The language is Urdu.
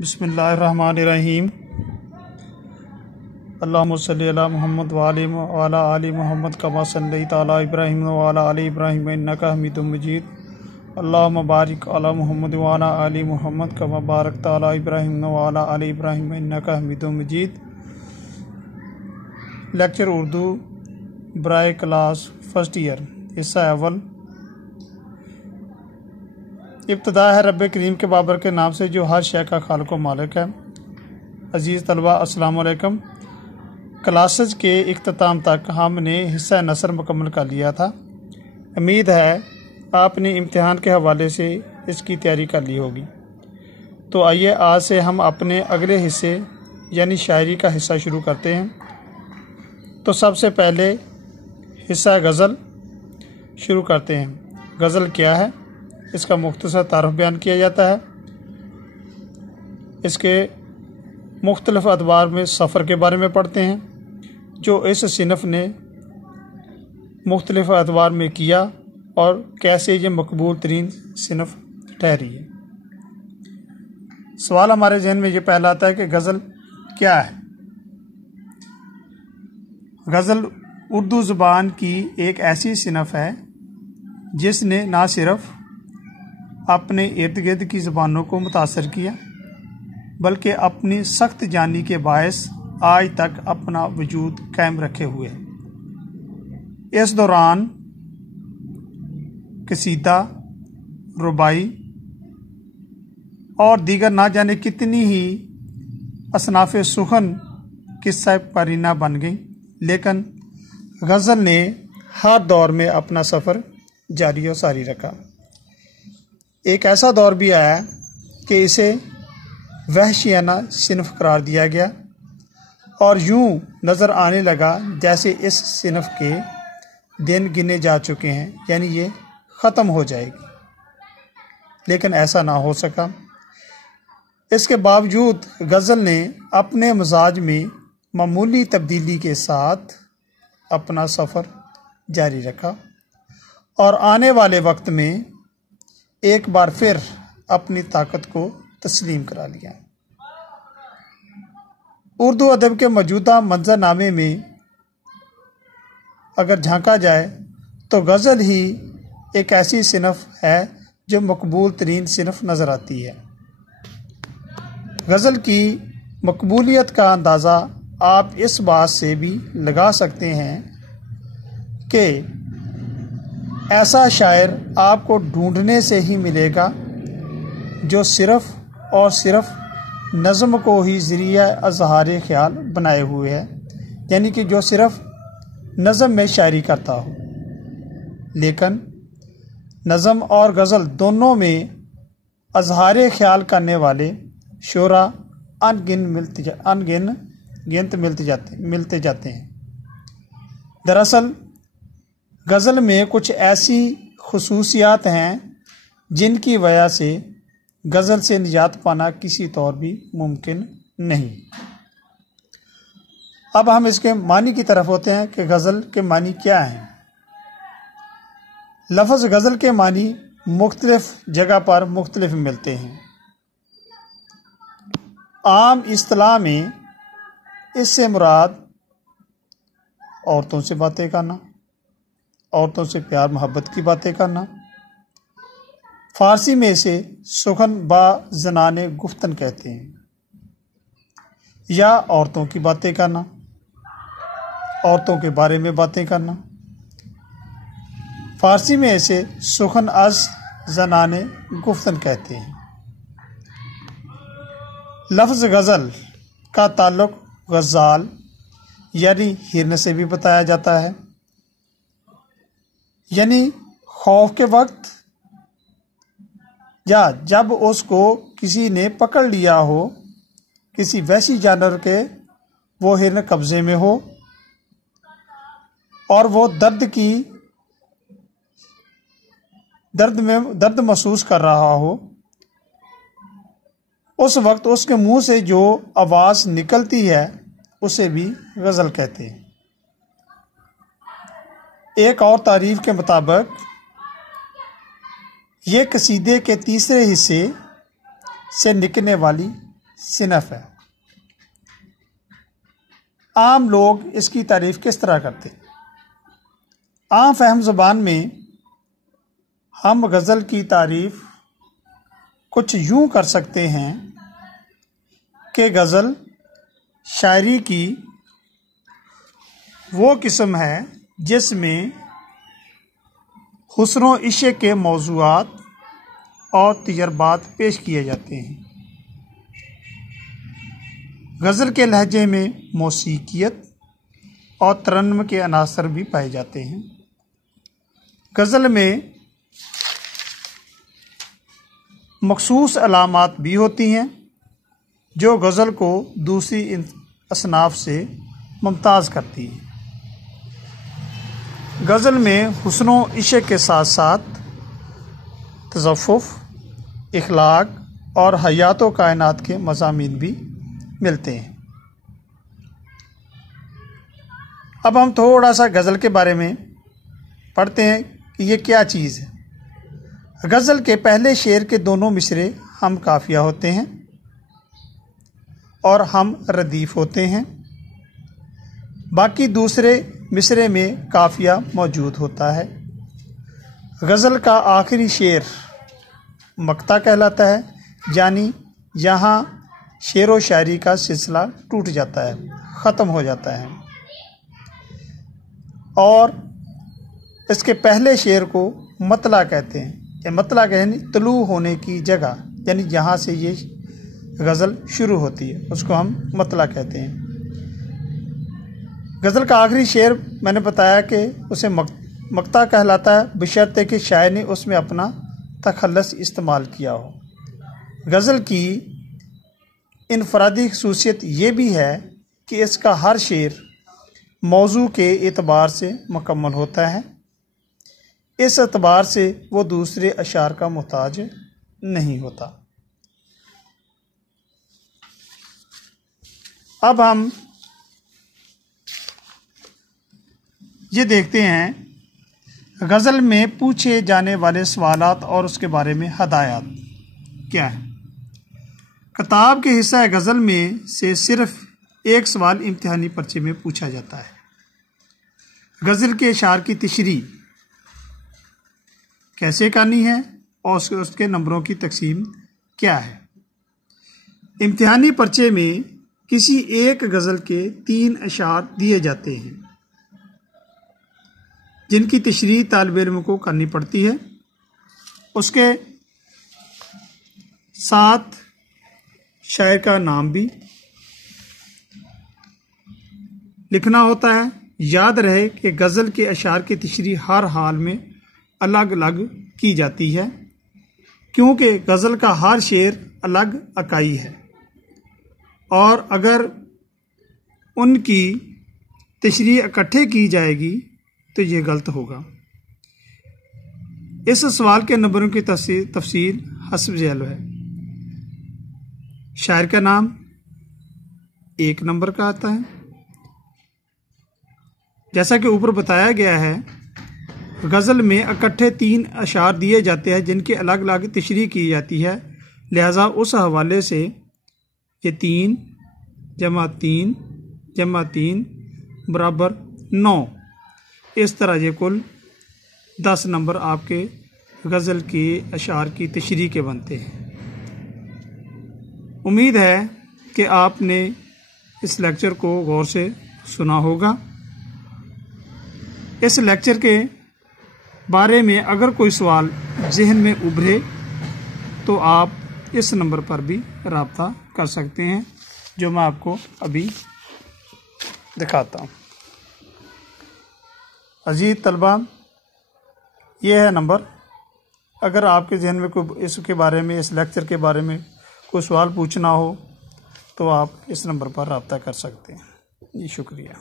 بسم اللہ الرحمن الرحیم۔ اللہم صلی علی محمد وعلی آل محمد کما صلیت علی ابراہیم وعلی آل ابراہیم انک حمید مجید۔ اللہم بارک علی محمد وعلی آل محمد کما بارکت علی ابراہیم وعلی آل ابراہیم انک حمید مجید۔ لیکچر اردو برائے کلاس فرسٹ ایئر، حصہ اول۔ ابتدا ہے رب کریم کے بابر کے نام سے جو ہر شے کا خالق و مالک ہے۔ عزیز طلبہ السلام علیکم۔ کلاسز کے اختتام تک ہم نے حصہ نثر مکمل کر لیا تھا۔ امید ہے آپ نے امتحان کے حوالے سے اس کی تیاری کر لی ہوگی۔ تو آئیے آج سے ہم اپنے اگلے حصے یعنی شاعری کا حصہ شروع کرتے ہیں۔ تو سب سے پہلے حصہ غزل شروع کرتے ہیں۔ غزل کیا ہے؟ اس کا مختصر تعارف بیان کیا جاتا ہے۔ اس کے مختلف ادوار میں سفر کے بارے میں پڑھتے ہیں جو اس صنف نے مختلف ادوار میں کیا اور کیسے یہ مقبول ترین صنف ٹھہری ہے۔ سوال ہمارے ذہن میں یہ پہلا آتا ہے کہ غزل کیا ہے؟ غزل اردو زبان کی ایک ایسی صنف ہے جس نے نہ صرف اپنے ارد گرد کی زبانوں کو متاثر کیا بلکہ اپنی سخت جانی کے باعث آج تک اپنا وجود قائم رکھے ہوئے ہے۔ اس دوران قصیدہ، رباعی اور دیگر نہ جانے کتنی ہی اصناف سخن قصہ پرینہ بن گئیں، لیکن غزل نے ہر دور میں اپنا سفر جاری و ساری رکھا۔ ایک ایسا دور بھی آیا کہ اسے وحشیانہ صنف قرار دیا گیا اور یوں نظر آنے لگا جیسے اس صنف کے دن گنے جا چکے ہیں، یعنی یہ ختم ہو جائے گی، لیکن ایسا نہ ہو سکا۔ اس کے باوجود غزل نے اپنے مزاج میں معمولی تبدیلی کے ساتھ اپنا سفر جاری رکھا اور آنے والے وقت میں ایک بار پھر اپنی طاقت کو تسلیم کرا لیا۔ اردو ادب کے موجودہ منظر نامے میں اگر جھانکا جائے تو غزل ہی ایک ایسی صنف ہے جو مقبول ترین صنف نظر آتی ہے۔ غزل کی مقبولیت کا اندازہ آپ اس بات سے بھی لگا سکتے ہیں کہ ایسا شاعر آپ کو ڈھونڈنے سے ہی ملے گا جو صرف اور صرف نظم کو ہی ذریعہ اظہار خیال بنائے ہوئے ہے، یعنی کہ جو صرف نظم میں شاعری کرتا ہو۔ لیکن نظم اور غزل دونوں میں اظہار خیال کرنے والے شعراء گنت ملتے جاتے ہیں۔ دراصل غزل میں کچھ ایسی خصوصیات ہیں جن کی وجہ سے غزل سے نجات پانا کسی طور بھی ممکن نہیں۔ اب ہم اس کے معنی کی طرف ہوتے ہیں کہ غزل کے معنی کیا ہیں۔ لفظ غزل کے معنی مختلف جگہ پر مختلف ملتے ہیں۔ عام اصطلاح میں اس سے مراد عورتوں سے باتیں کرنا، عورتوں سے پیار محبت کی باتیں کرنا۔ فارسی میں اسے سخن با زنان گفتن کہتے ہیں، یا عورتوں کی باتیں کرنا، عورتوں کے بارے میں باتیں کرنا۔ فارسی میں اسے سخن از زنان گفتن کہتے ہیں۔ لفظ غزل کا تعلق غزال یعنی ہرن سے بھی بتایا جاتا ہے، یعنی خوف کے وقت یا جب اس کو کسی نے پکڑ لیا ہو، کسی وحشی جانور کے وہ ہرن قبضے میں ہو اور وہ درد محسوس کر رہا ہو، اس وقت اس کے منہ سے جو آواز نکلتی ہے اسے بھی غزل کہتے ہیں۔ ایک اور تعریف کے مطابق یہ قصیدے کے تیسرے حصے سے نکلنے والی صنف ہے۔ عام لوگ اس کی تعریف کس طرح کرتے؟ عام فہم زبان میں ہم غزل کی تعریف کچھ یوں کر سکتے ہیں کہ غزل شاعری کی وہ قسم ہے جس میں حسن و عشق کے موضوعات اور تجربات پیش کیے جاتے ہیں۔ غزل کے لہجے میں موسیقیت اور ترنم کے عناصر بھی پائے جاتے ہیں۔ غزل میں مخصوص علامات بھی ہوتی ہیں جو غزل کو دوسری اصناف سے ممتاز کرتی ہیں۔ غزل میں حسن و عشق کے ساتھ ساتھ تصوف، اخلاق اور حیات و کائنات کے مضامین بھی ملتے ہیں۔ اب ہم تھوڑا سا غزل کے بارے میں پڑھتے ہیں کہ یہ کیا چیز ہے۔ غزل کے پہلے شعر کے دونوں مصرے ہم قافیہ ہوتے ہیں اور ہم ردیف ہوتے ہیں، باقی دوسرے مصرے میں قافیہ موجود ہوتا ہے۔ غزل کا آخری شعر مقطع کہلاتا ہے، یعنی یہاں شعر و شاعری کا سلسلہ ٹوٹ جاتا ہے، ختم ہو جاتا ہے، اور اس کے پہلے شعر کو مطلع کہتے ہیں۔ یہ مطلع یعنی طلوع ہونے کی جگہ، یعنی جہاں سے یہ غزل شروع ہوتی ہے اس کو ہم مطلع کہتے ہیں۔ غزل کا آخری شعر میں نے بتایا کہ اسے مقطع کہلاتا ہے، بشرطے کہ شاعر نے اس میں اپنا تخلص استعمال کیا ہو۔ غزل کی انفرادی خصوصیت یہ بھی ہے کہ اس کا ہر شعر موضوع کے اعتبار سے مکمل ہوتا ہے، اس اعتبار سے وہ دوسرے اشعار کا محتاج نہیں ہوتا۔ اب ہم یہ دیکھتے ہیں غزل میں پوچھے جانے والے سوالات اور اس کے بارے میں ہدایات کیا ہیں۔ کتاب کے حصہ غزل میں سے صرف ایک سوال امتحانی پرچے میں پوچھا جاتا ہے۔ غزل کے اشعار کی تشریح کیسے کرنی ہے اور اس کے نمبروں کی تقسیم کیا ہے۔ امتحانی پرچے میں کسی ایک غزل کے 3 اشعار دیے جاتے ہیں جن کی تشریح طالب علم کو کرنی پڑتی ہے، اس کے ساتھ شاعر کا نام بھی لکھنا ہوتا ہے۔ یاد رہے کہ غزل کے اشعار کی تشریح ہر حال میں الگ الگ کی جاتی ہے، کیونکہ غزل کا ہر شعر الگ اکائی ہے، اور اگر ان کی تشریح اکٹھے کی جائے گی تو یہ غلط ہوگا۔ اس سوال کے نمبروں کی تفصیل حسب ذیل ہے۔ شاعر کا نام 1 نمبر کا آتا ہے، جیسا کہ اوپر بتایا گیا ہے۔ غزل میں اکٹھے 3 اشعار دیے جاتے ہیں جن کی الگ الگ تشریح کی جاتی ہے، لہذا اس حوالے سے یہ 3 جمع 3 جمع 3 برابر 9، اس طرح یہ کل 10 نمبر آپ کے غزل کے اشعار کی تشریح کے بنتے ہیں۔ امید ہے کہ آپ نے اس لیکچر کو غور سے سنا ہوگا۔ اس لیکچر کے بارے میں اگر کوئی سوال ذہن میں ابھرے تو آپ اس نمبر پر بھی رابطہ کر سکتے ہیں جو میں آپ کو ابھی دکھاتا ہوں۔ عزیز طلبہ، یہ ہے نمبر۔ اگر آپ کے ذہن میں کوئی اس کے بارے میں، اس لیکچر کے بارے میں کوئی سوال پوچھنا ہو تو آپ اس نمبر پر رابطہ کر سکتے ہیں۔ جی شکریہ۔